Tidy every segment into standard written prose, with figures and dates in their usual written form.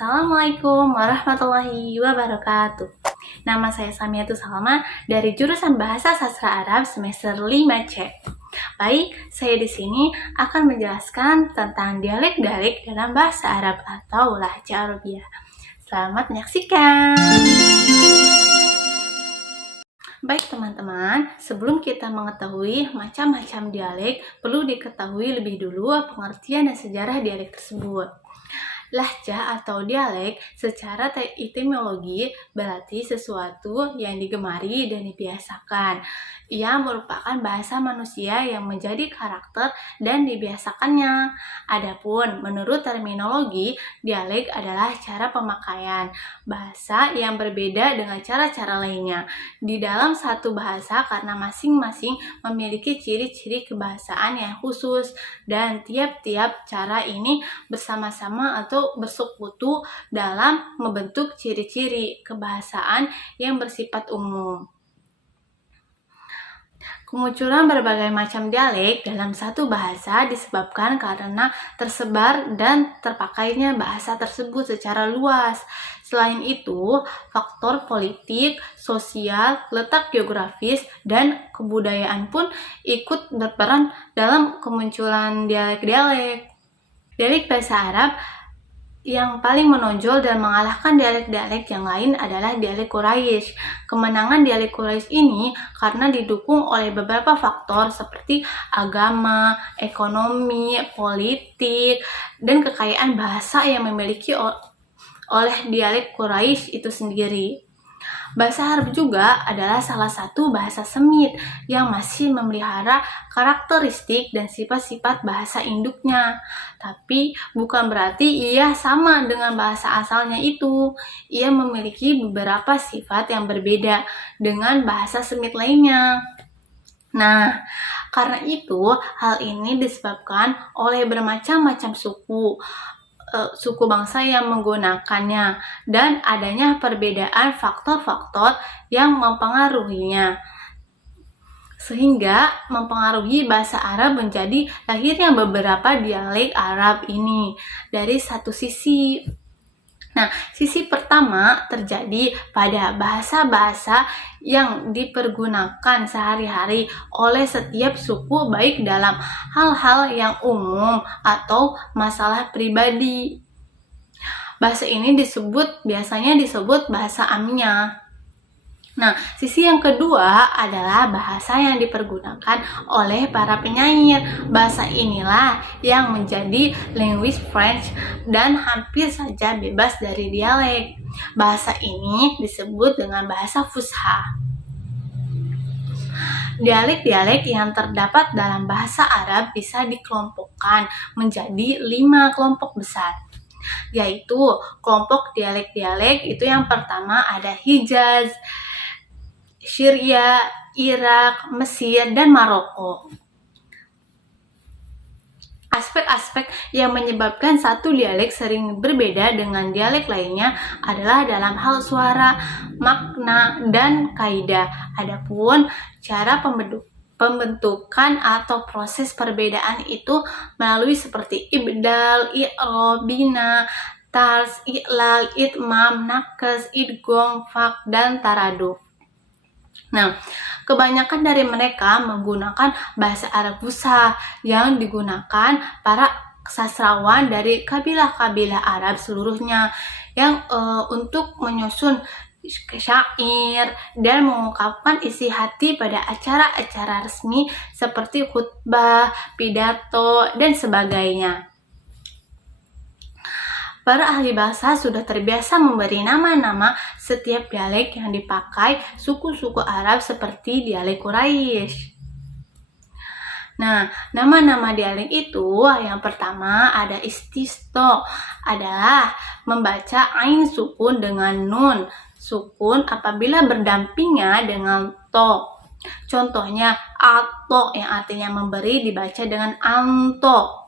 Assalamualaikum warahmatullahi wabarakatuh. Nama saya Samiatul Salma dari jurusan Bahasa Sastra Arab semester 5C. Baik, saya di sini akan menjelaskan tentang dialek-dialek dalam bahasa Arab atau lahja Arabiyah. Selamat menyaksikan. Baik teman-teman, sebelum kita mengetahui macam-macam dialek, perlu diketahui lebih dulu pengertian dan sejarah dialek tersebut. Lahjah atau dialek secara etimologi berarti sesuatu yang digemari dan dibiasakan. Ia merupakan bahasa manusia yang menjadi karakter dan dibiasakannya. Adapun menurut terminologi, dialek adalah cara pemakaian bahasa yang berbeda dengan cara-cara lainnya di dalam satu bahasa karena masing-masing memiliki ciri-ciri kebahasaan yang khusus dan tiap-tiap cara ini bersama-sama atau bersekutu dalam membentuk ciri-ciri kebahasaan yang bersifat umum. Kemunculan berbagai macam dialek dalam satu bahasa disebabkan karena tersebar dan terpakainya bahasa tersebut secara luas. Selain itu, faktor politik, sosial, letak geografis, dan kebudayaan pun ikut berperan dalam kemunculan dialek-dialek. Dialek bahasa Arab yang paling menonjol dan mengalahkan dialek-dialek yang lain adalah dialek Quraisy. Kemenangan dialek Quraisy ini karena didukung oleh beberapa faktor seperti agama, ekonomi, politik, dan kekayaan bahasa yang dimiliki oleh dialek Quraisy itu sendiri. Bahasa Arab juga adalah salah satu bahasa Semit yang masih memelihara karakteristik dan sifat-sifat bahasa induknya. Tapi bukan berarti ia sama dengan bahasa asalnya itu. Ia memiliki beberapa sifat yang berbeda dengan bahasa Semit lainnya. Nah, karena itu hal ini disebabkan oleh bermacam-macam suku bangsa yang menggunakannya dan adanya perbedaan faktor-faktor yang mempengaruhinya sehingga mempengaruhi bahasa Arab menjadi lahirnya beberapa dialek Arab ini dari satu sisi. Nah, sisi pertama terjadi pada bahasa-bahasa yang dipergunakan sehari-hari oleh setiap suku baik dalam hal-hal yang umum atau masalah pribadi. Bahasa ini biasanya disebut bahasa Amiyah. Nah, sisi yang kedua adalah bahasa yang dipergunakan oleh para penyair. Bahasa inilah yang menjadi linguist French dan hampir saja bebas dari dialek. Bahasa ini disebut dengan bahasa Fusha. Dialek-dialek yang terdapat dalam bahasa Arab bisa dikelompokkan menjadi 5 kelompok besar, yaitu kelompok dialek-dialek itu yang pertama ada Hijaz, Syria, Irak, Mesir, dan Maroko. Aspek-aspek yang menyebabkan satu dialek sering berbeda dengan dialek lainnya adalah dalam hal suara, makna, dan kaidah. Adapun cara pembentukan atau proses perbedaan itu melalui seperti ibdal, i'rab, bina, tars, i'lal, itmam, nakes, idgham, fak, dan taraduf. Nah, kebanyakan dari mereka menggunakan bahasa Arab Fusha yang digunakan para sastrawan dari kabilah-kabilah Arab seluruhnya yang untuk menyusun syair dan mengungkapkan isi hati pada acara-acara resmi seperti khutbah, pidato, dan sebagainya. Para ahli bahasa sudah terbiasa memberi nama-nama setiap dialek yang dipakai suku-suku Arab seperti dialek Quraisy. Nah, nama-nama dialek itu yang pertama ada istisqa, adalah membaca ain sukun dengan nun sukun apabila berdampingan dengan to. Contohnya ato yang artinya memberi dibaca dengan anto.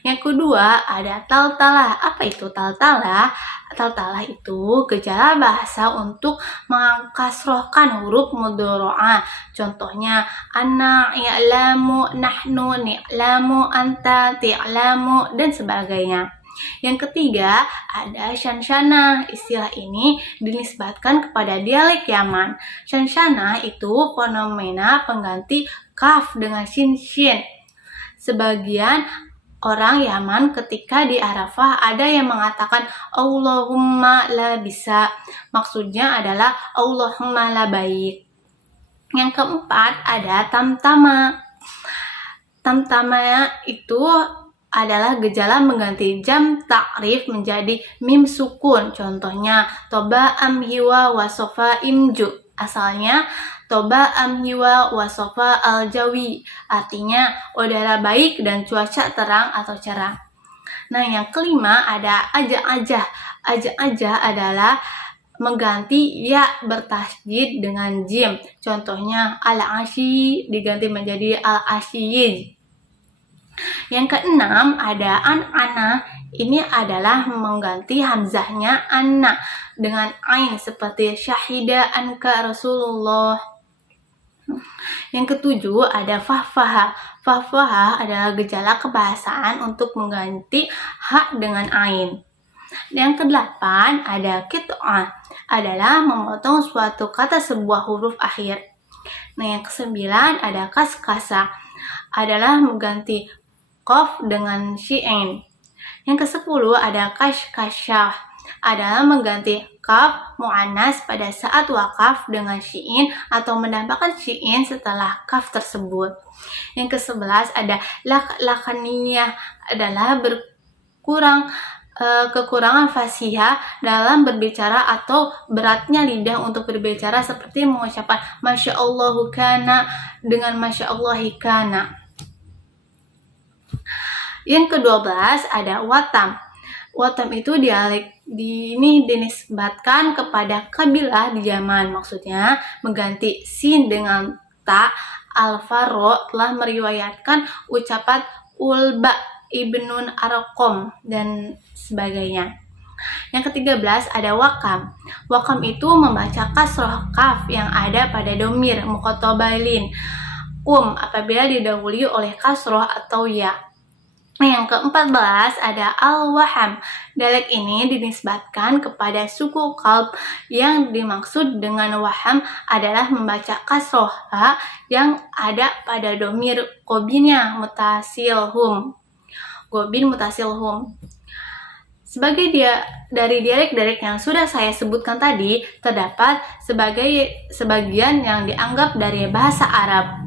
Yang kedua ada taltalah. Apa itu taltalah? Taltalah itu gejala bahasa untuk mengkasrohkan huruf mudhoro'ah. Contohnya ana ya'lamu, nahnu ni'lamu, anta ti'lamu, dan sebagainya. Yang ketiga, ada shanshana. Istilah ini dinisbatkan kepada dialek Yaman. Shanshana itu fenomena pengganti kaf dengan shin. Sebagian orang Yaman ketika di Arafah ada yang mengatakan Allahumma la bisa. Maksudnya adalah Allahumma la baik. Yang keempat ada tamtama. Tamtama itu adalah gejala mengganti jam takrif menjadi mim sukun. Contohnya toba amhiwa wasofa imju. Asalnya toba amhiwa wasofa aljawi. Artinya udara baik dan cuaca terang atau cerah. Nah, yang kelima ada aja-aja. Aja-aja adalah mengganti ya bertasydid dengan jim. Contohnya al-asyi diganti menjadi al-asyiy. Yang keenam ada an-ana. Ini adalah mengganti hamzahnya anna dengan ain seperti syahida anka Rasulullah. Yang ketujuh ada fahfaha. Fahfaha adalah gejala kebahasaan untuk mengganti ha dengan ain. Yang kedelapan ada qit'ah, adalah memotong suatu kata sebuah huruf akhir. Nah, yang kesembilan ada kaskasa, adalah mengganti qaf dengan syin. Yang kesepuluh ada kashkasyah, adalah mengganti kaf mu'annas pada saat wakaf dengan syin atau menambahkan syin setelah kaf tersebut. Yang kesebelas ada lakaniyah, adalah kekurangan fasihah dalam berbicara atau beratnya lidah untuk berbicara seperti mengucapkan Masya Allahu kana dengan Masya Allahi kana. Yang ke-12 ada watam. Watam itu ini dinisbatkan kepada kabilah di Yaman. Maksudnya mengganti sin dengan ta. Al-Faro telah meriwayatkan ucapan ulba ibnun Arqam dan sebagainya. Yang ke-13 ada wakam. Wakam itu membaca kasroh kaf yang ada pada domir muqotobalin apabila didahului oleh kasroh atau ya. Yang ke-14 ada al-waham. Dialek ini dinisbatkan kepada suku kalb. Yang dimaksud dengan waham adalah membaca kasroh yang ada pada domir gobinnya mutasilhum. Gobin mutasilhum. Sebagai dari dialek-dialek yang sudah saya sebutkan tadi, terdapat sebagian yang dianggap dari bahasa Arab.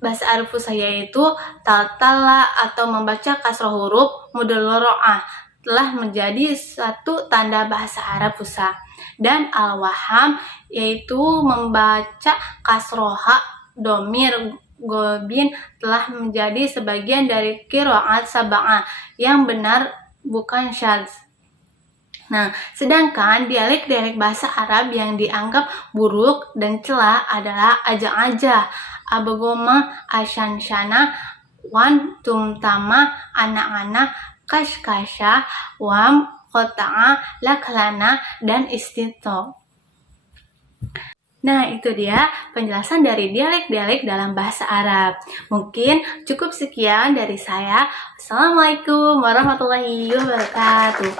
Bahasa Arab fusha yaitu taltala atau membaca kasroh huruf mudalloro'ah telah menjadi satu tanda bahasa Arab fusha. Dan al-waham yaitu membaca kasroha domir gobin telah menjadi sebagian dari qiraat sab'ah yang benar, bukan syadz. Nah, sedangkan dialek-dialek bahasa Arab yang dianggap buruk dan celah adalah aja-aja, abagoma, ashanshana, wan, tumtama, anak-anak, kashkasha, wam, kota'a, laklana, dan istito. Nah, itu dia penjelasan dari dialek-dialek dalam bahasa Arab. Mungkin cukup sekian dari saya. Assalamualaikum warahmatullahi wabarakatuh.